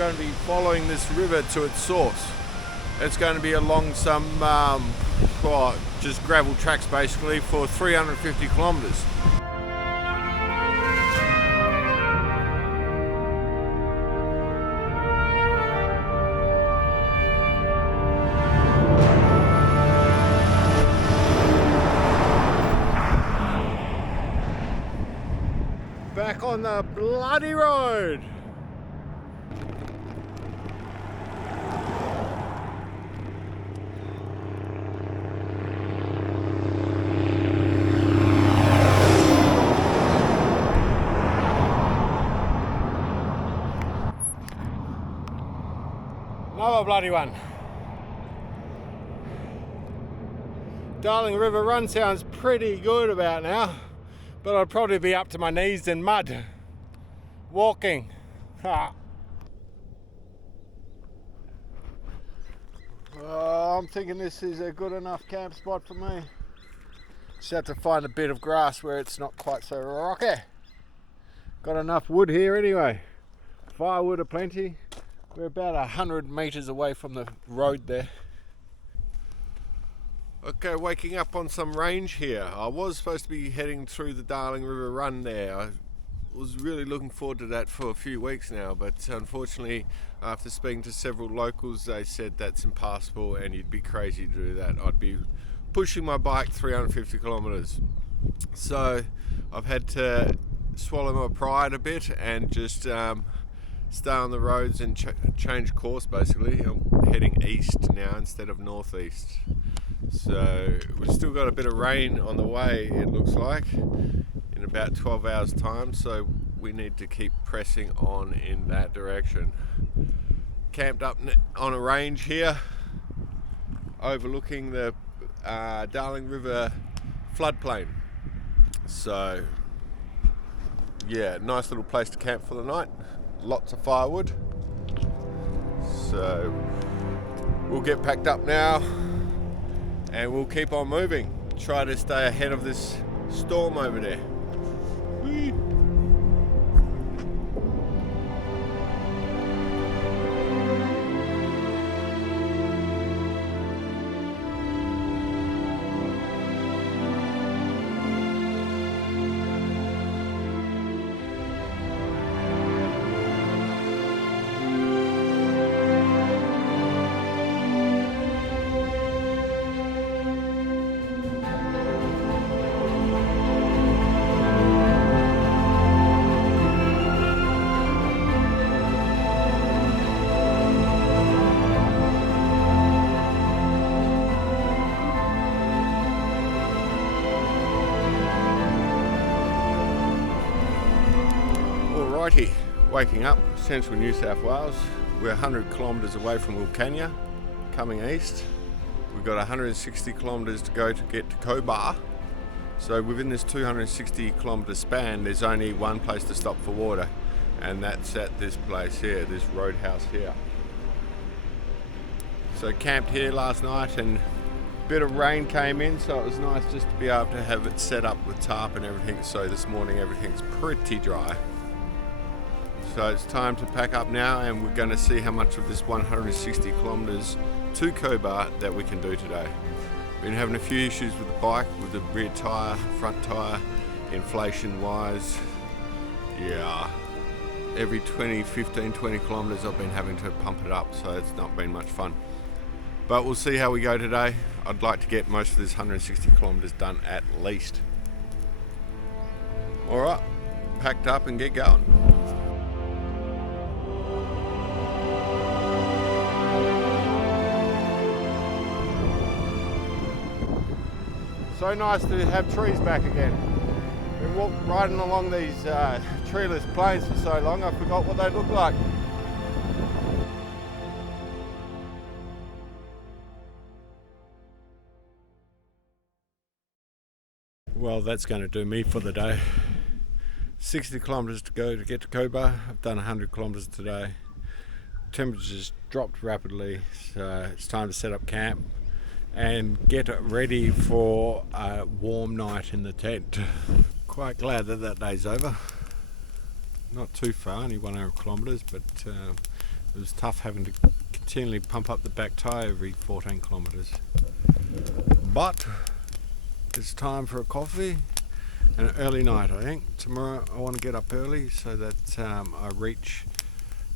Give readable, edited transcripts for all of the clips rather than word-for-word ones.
going to be following this river to its source. It's going to be along some just gravel tracks basically for 350 kilometres. Back on the bloody road. Another bloody one. Darling River Run sounds pretty good about now, but I'd probably be up to my knees in mud walking. I'm thinking this is a good enough camp spot for me. Just have to find a bit of grass where it's not quite so rocky. Got enough wood here anyway. Firewood aplenty. We're about 100 metres away from the road there. Okay, waking up on some range here. I was supposed to be heading through the Darling River Run there. I was really looking forward to that for a few weeks now, but unfortunately after speaking to several locals they said that's impassable and you'd be crazy to do that. I'd be pushing my bike 350 kilometres. So I've had to swallow my pride a bit and just stay on the roads and change course basically. I'm heading east now instead of northeast. So we've still got a bit of rain on the way, it looks like, in about 12 hours time, so we need to keep pressing on in that direction. Camped up on a range here overlooking the Darling River floodplain. So yeah, nice little place to camp for the night. Lots of firewood. So we'll get packed up now and we'll keep on moving. Try to stay ahead of this storm over there. Whee! Alrighty, waking up, central New South Wales. We're 100 kilometres away from Willcannia, coming east. We've got 160 kilometres to go to get to Cobar. So within this 260 kilometre span, there's only one place to stop for water, and that's at this place here, this roadhouse here. So camped here last night and a bit of rain came in, so it was nice just to be able to have it set up with tarp and everything. So this morning everything's pretty dry. So it's time to pack up now and we're going to see how much of this 160 kilometres to Cobar that we can do today. Been having a few issues with the bike, with the rear tyre, front tyre, inflation wise. Yeah, every 15, 20 kilometres I've been having to pump it up, so it's not been much fun. But we'll see how we go today. I'd like to get most of this 160 kilometres done at least. Alright, packed up and get going. So nice to have trees back again. Been riding along these treeless plains for so long, I forgot what they look like. Well, that's going to do me for the day. 60 kilometres to go to get to Cobar. I've done 100 kilometres today. Temperatures dropped rapidly, so it's time to set up camp and get ready for a warm night in the tent. Quite glad that that day's over. Not too far, only 100 kilometres, but It was tough having to continually pump up the back tyre every 14 kilometres. But it's time for a coffee and an early night, I think. Tomorrow I want to get up early so that I reach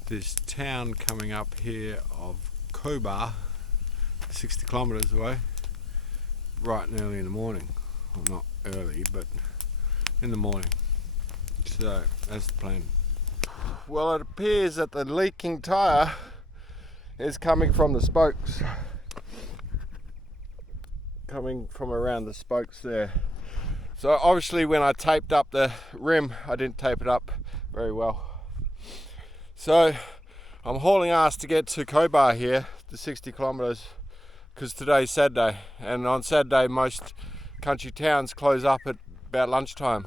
this town coming up here of Cobar, 60 kilometres away, bright and early in the morning. Well, not early, but in the morning. So that's the plan. Well, it appears that the leaking tyre is coming from the spokes. Coming from around the spokes there. So obviously when I taped up the rim, I didn't tape it up very well. So I'm hauling ass to get to Cobar here, the 60 kilometres, because today's Saturday, and on Saturday most country towns close up at about lunchtime.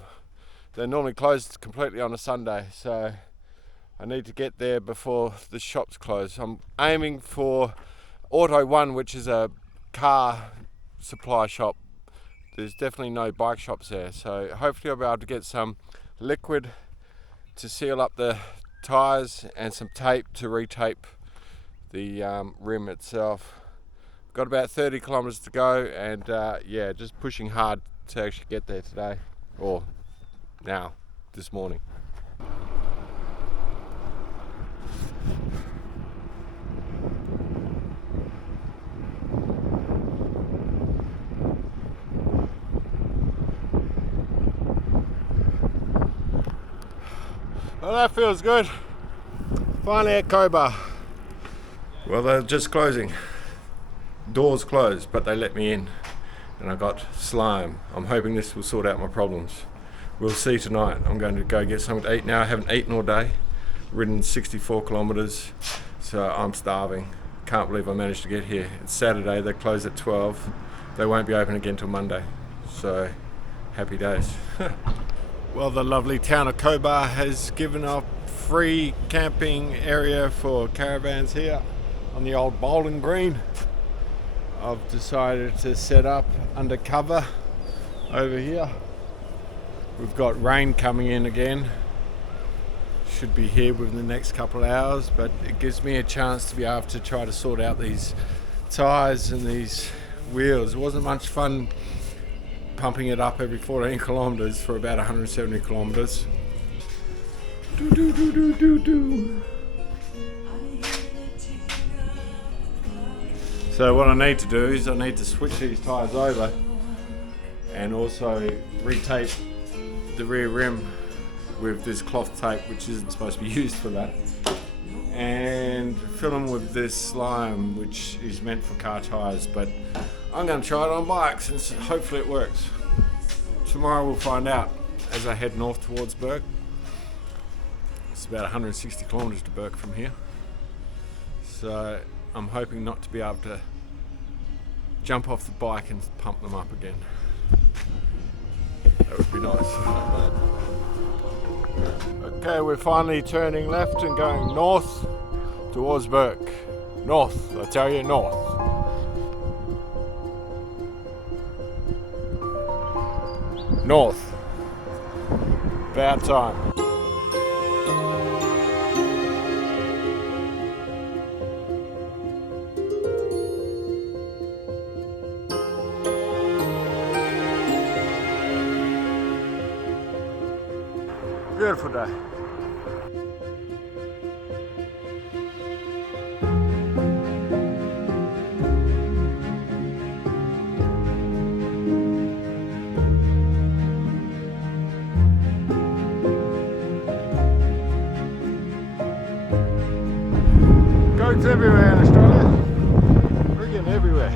They're normally closed completely on a Sunday, so I need to get there before the shops close. I'm aiming for Auto One, which is a car supply shop. There's definitely no bike shops there, so hopefully I'll be able to get some liquid to seal up the tyres and some tape to retape the rim itself. Got about 30 kilometres to go, and yeah, just pushing hard to actually get there today, or now, this morning. Well, that feels good. Finally at Cobar. Well, they're just closing. Doors closed, but they let me in, and I got slime. I'm hoping this will sort out my problems. We'll see tonight. I'm going to go get something to eat now. I haven't eaten all day. Ridden 64 kilometres, so I'm starving. Can't believe I managed to get here. It's Saturday. They close at 12. They won't be open again till Monday. So, happy days. Well, the lovely town of Cobar has given a free camping area for caravans here on the old bowling green. I've decided to set up under cover over here. We've got rain coming in again. Should be here within the next couple of hours, but it gives me a chance to be able to try to sort out these tyres and these wheels. It wasn't much fun pumping it up every 14 kilometres for about 170 kilometres. So what I need to do is I need to switch these tyres over and also retape the rear rim with this cloth tape, which isn't supposed to be used for that, and fill them with this slime, which is meant for car tyres, but I'm going to try it on bikes and hopefully it works. Tomorrow we'll find out as I head north towards Burke. It's about 160 kilometres to Burke from here, so I'm hoping not to be able to jump off the bike and pump them up again. That would be nice. Okay, we're finally turning left and going north towards Burke. North, I tell you, north. North. About time. Beautiful day. Goats everywhere in Australia. Friggin' everywhere.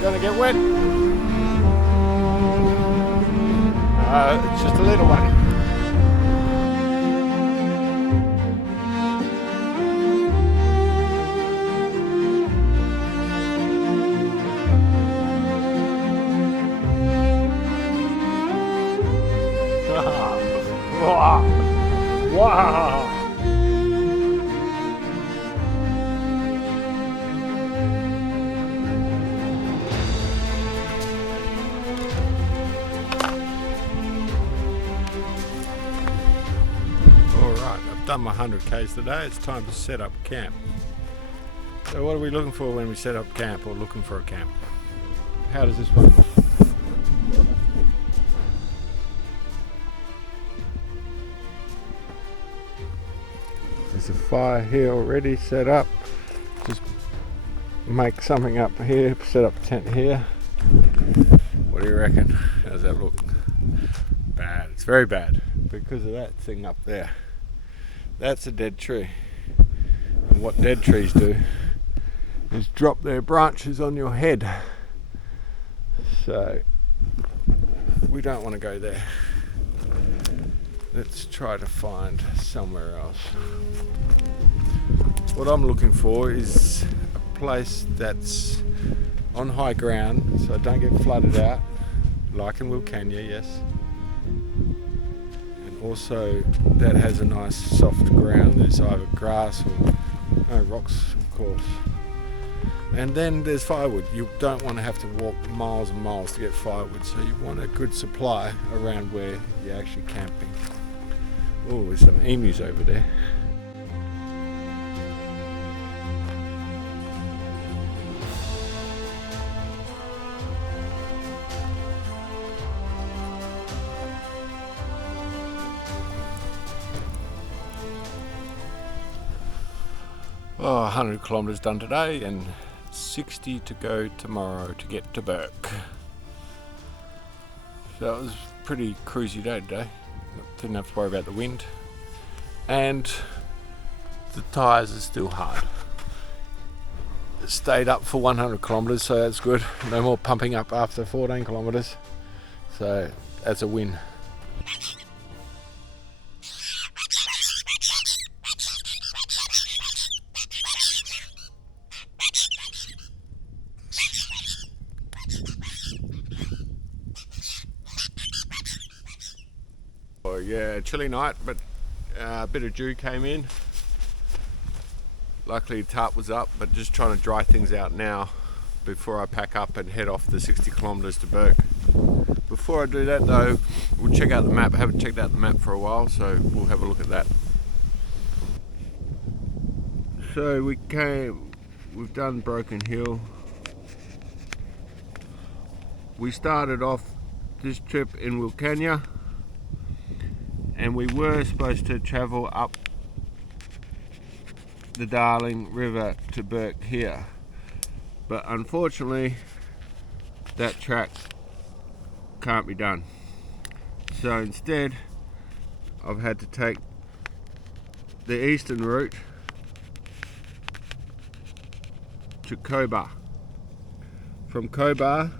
Gonna get wet? It's just a little one. Wow! Wow! 1 done my 100 k's today. It's time to set up camp. So what are we looking for when we set up camp, or looking for a camp? How does this one look? There's a fire here already set up. Just make something up here, set up a tent here. What do you reckon? How does that look? Bad. It's very bad because of that thing up there. That's a dead tree. And what dead trees do is drop their branches on your head. So we don't want to go there. Let's try to find somewhere else. What I'm looking for is a place that's on high ground, so don't get flooded out, like in Willcannia, yes. And also that has a nice soft ground. There's either grass or no rocks, of course. And then there's firewood. You don't want to have to walk miles and miles to get firewood, so you want a good supply around where you're actually camping. Oh, there's some emus over there. Oh, 100 kilometres done today and 60 to go tomorrow to get to Burke. So it was a pretty cruisy day today. Didn't have to worry about the wind. And the tyres are still hard. It stayed up for 100 kilometres, so that's good. No more pumping up after 14 kilometres. So that's a win. Oh yeah, chilly night, but a bit of dew came in. Luckily the tarp was up, but just trying to dry things out now before I pack up and head off the 60 kilometres to Burke. Before I do that though, we'll check out the map. I haven't checked out the map for a while, so we'll have a look at that. So we've done Broken Hill. We started off this trip in Willcannia, and we were supposed to travel up the Darling River to Burke here, but unfortunately that track can't be done. So instead I've had to take the eastern route to Cobar. From Cobar,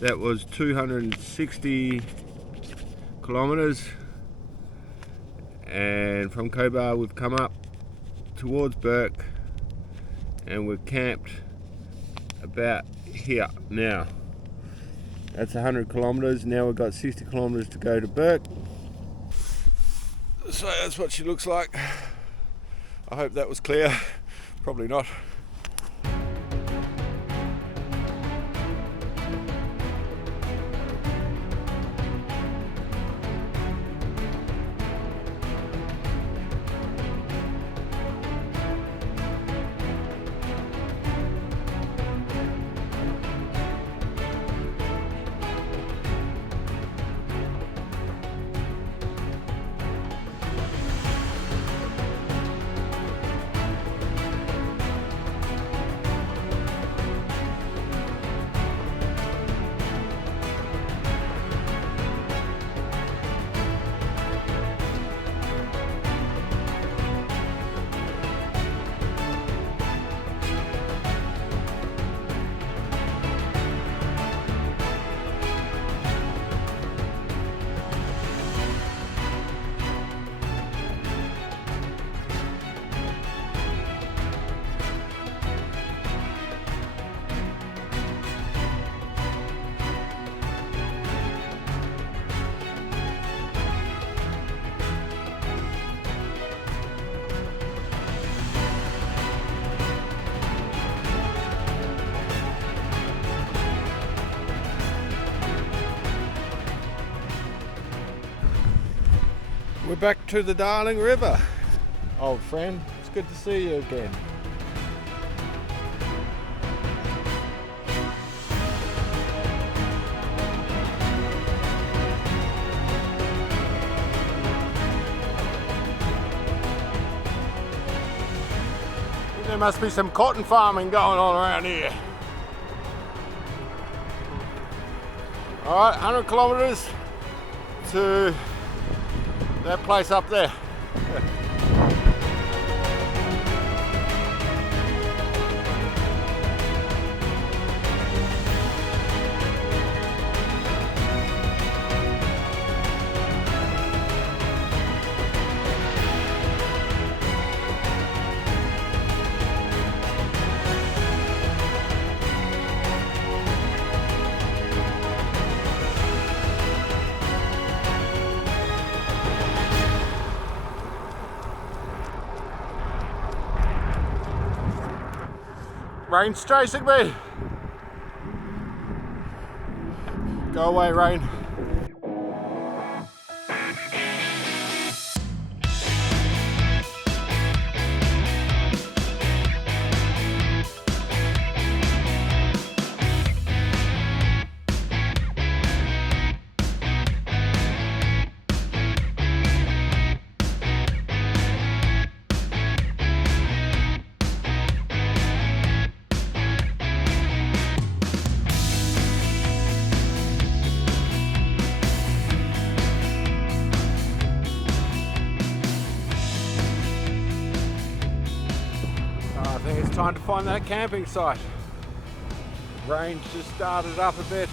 that was 260 kilometres, and from Cobar we've come up towards Burke and we're camped about here now. That's 100 kilometres. Now we've got 60 kilometres to go to Burke. So that's what she looks like. I hope that was clear. Probably not. We're back to the Darling River. old friend. It's good to see you again. There must be some cotton farming going on around here. Alright, 100 kilometres to that place up there. Rain's chasing me. Go away, rain. I think it's time to find that camping site. Rain's just started up a bit.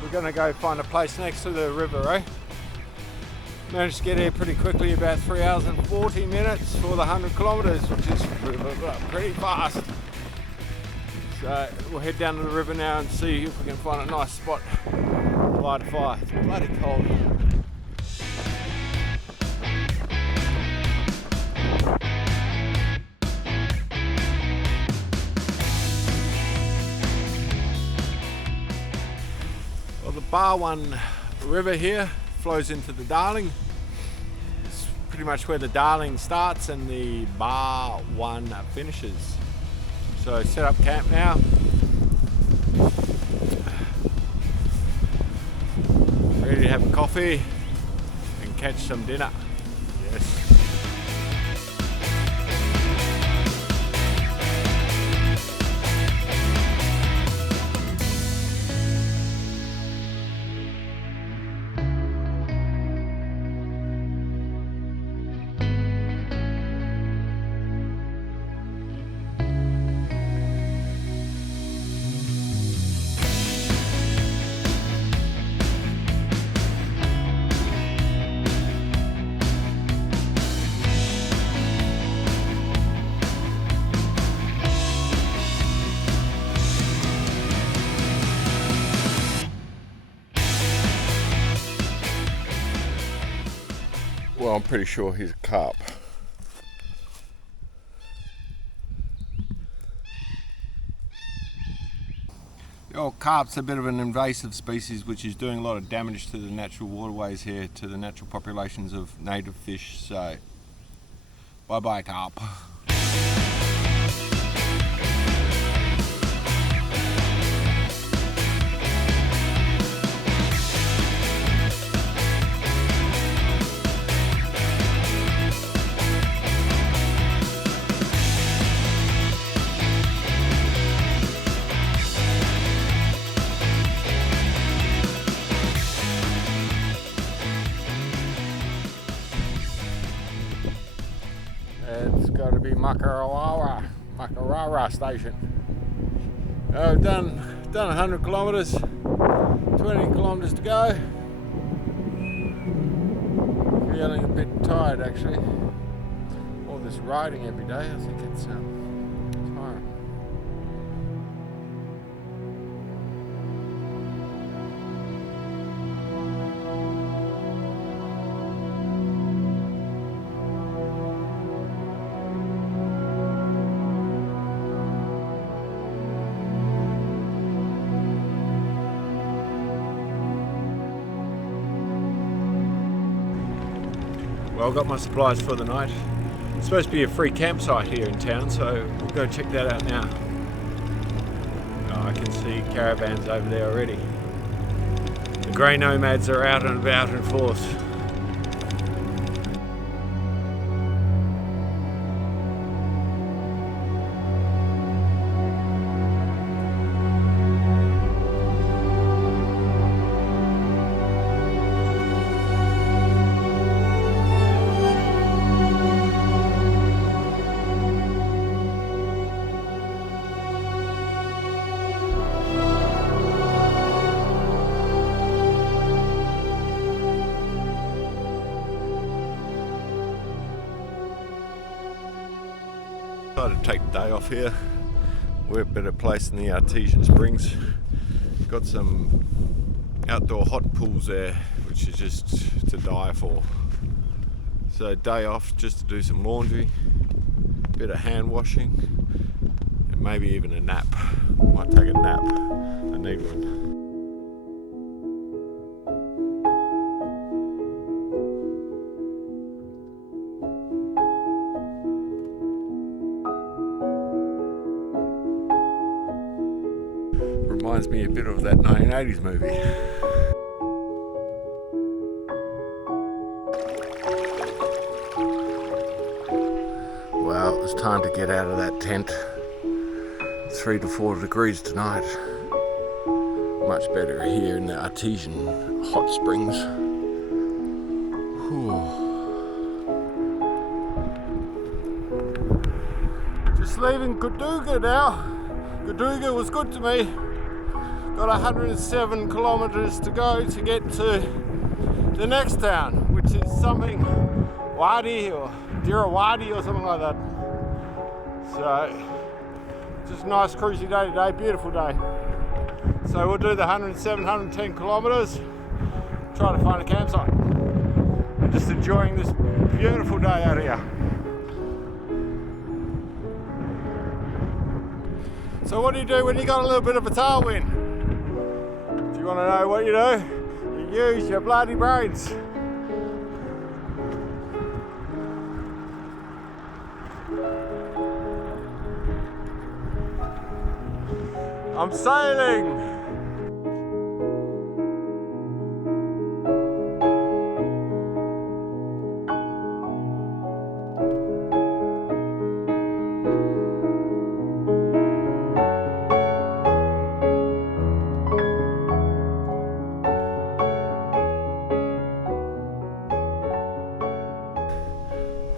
We're gonna go find a place next to the river, eh? Managed to get here pretty quickly, about 3 hours and 40 minutes for the 100 kilometres, which is pretty fast. So we'll head down to the river now and see if we can find a nice spot to light a fire. It's bloody cold. Well, the Brewarrina river here flows into the Darling. It's pretty much where the Darling starts and the Brewarrina finishes. So set up camp now. Ready to have a coffee and catch some dinner. Yes. Well, I'm pretty sure he's a carp. The old carp's a bit of an invasive species which is doing a lot of damage to the natural waterways here, to the natural populations of native fish, so bye bye carp. It's got to be Brewarrina station. I've done 100 kilometres, 20 kilometres to go. Feeling a bit tired actually. All this riding every day, I think it's tiring. Well, I've got my supplies for the night. It's supposed to be a free campsite here in town, so we'll go check that out now. Oh, I can see caravans over there already. The grey nomads are out and about in force. Decided to take the day off here. We're a better place than the Artesian Springs. Got some outdoor hot pools there, which is just to die for. So day off just to do some laundry, a bit of hand washing, and maybe even a nap. Might take a nap. I need one. Reminds me a bit of that 1980s movie. Well, it's time to get out of that tent. 3 to 4 degrees tonight. Much better here in the Artesian hot springs. Whew. Just leaving Cordooga now. Cordooga was good to me. Got 107 kilometres to go to get to the next town, which is something Wadi or Dirawadi or something like that. So, just a nice cruisy day today, beautiful day. So we'll do the 107, 110 kilometres, try to find a campsite. And just enjoying this beautiful day out here. So what do you do when you got a little bit of a tailwind? Do you want to know what you do? You use your bloody brains. I'm sailing!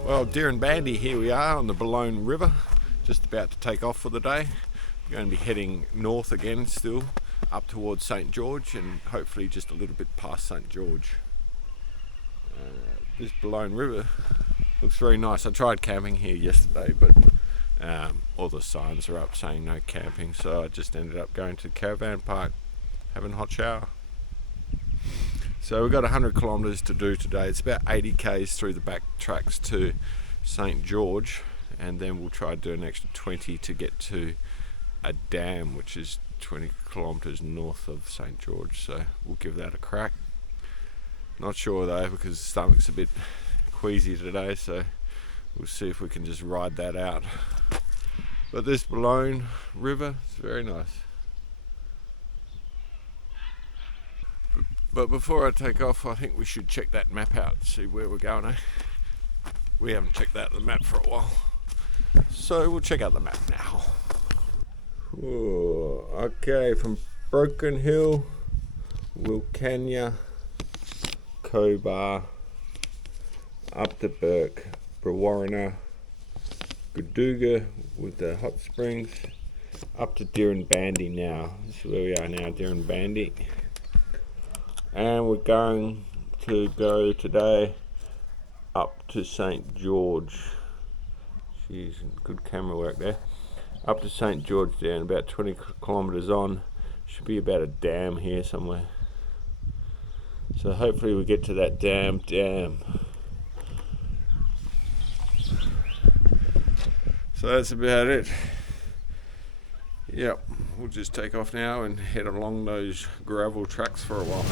Well, Dirranbandy, here we are on the Boulogne River, just about to take off for the day. We're going to be heading north again still, up towards St. George and hopefully just a little bit past St. George. This Boulogne River looks very nice. I tried camping here yesterday, but all the signs are up saying no camping, so I just ended up going to the caravan park, having a hot shower. So we've got 100 kilometres to do today. It's about 80 k's through the back tracks to St. George, and then we'll try to do an extra 20 to get to a dam which is 20 kilometres north of St. George, so we'll give that a crack. Not sure though, because the stomach's a bit queasy today, so we'll see if we can just ride that out. But this Boulogne River is very nice. But before I take off, I think we should check that map out, see where we're going, eh? We haven't checked out the map for a while. So we'll check out the map now. Ooh, okay, from Broken Hill, Willcannia, Cobar, up to Brewarrina, Cordooga with the hot springs, up to Dirranbandy now. This is where we are now, Dirranbandy. And we're going to go today up to St. George. Jeez, good camera work there. Up to St. George down, about 20 kilometres on. Should be about a dam here somewhere. So hopefully we get to that dam. So that's about it. Yep, we'll just take off now and head along those gravel tracks for a while.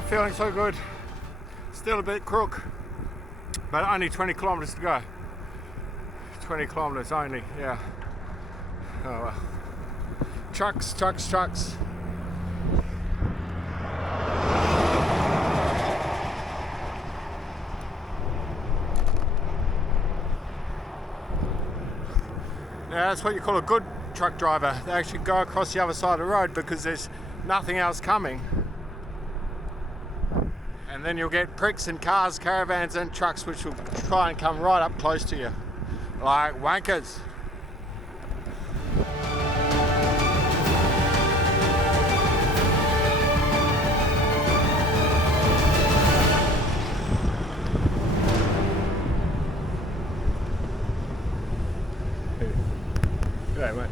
not feeling so good. Still a bit crook, but only 20 kilometres to go. 20 kilometres only, yeah. Oh well. Trucks. Now that's what you call a good truck driver. They actually go across the other side of the road because there's nothing else coming. And then you'll get pricks and cars, caravans and trucks which will try and come right up close to you. Like wankers. G'day, mate.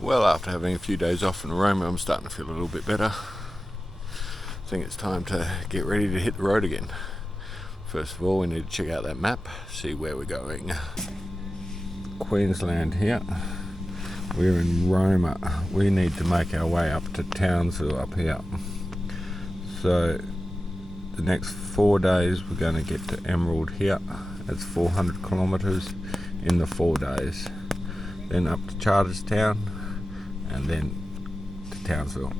Well, after having a few days off in Roma, I'm starting to feel a little bit better. I think it's time to get ready to hit the road again. First of all, we need to check out that map, see where we're going. Queensland here. We're in Roma. We need to make our way up to Townsville up here. So the next 4 days we're going to get to Emerald here. That's 400 kilometres in the 4 days. Then up to Charterstown and then to Townsville.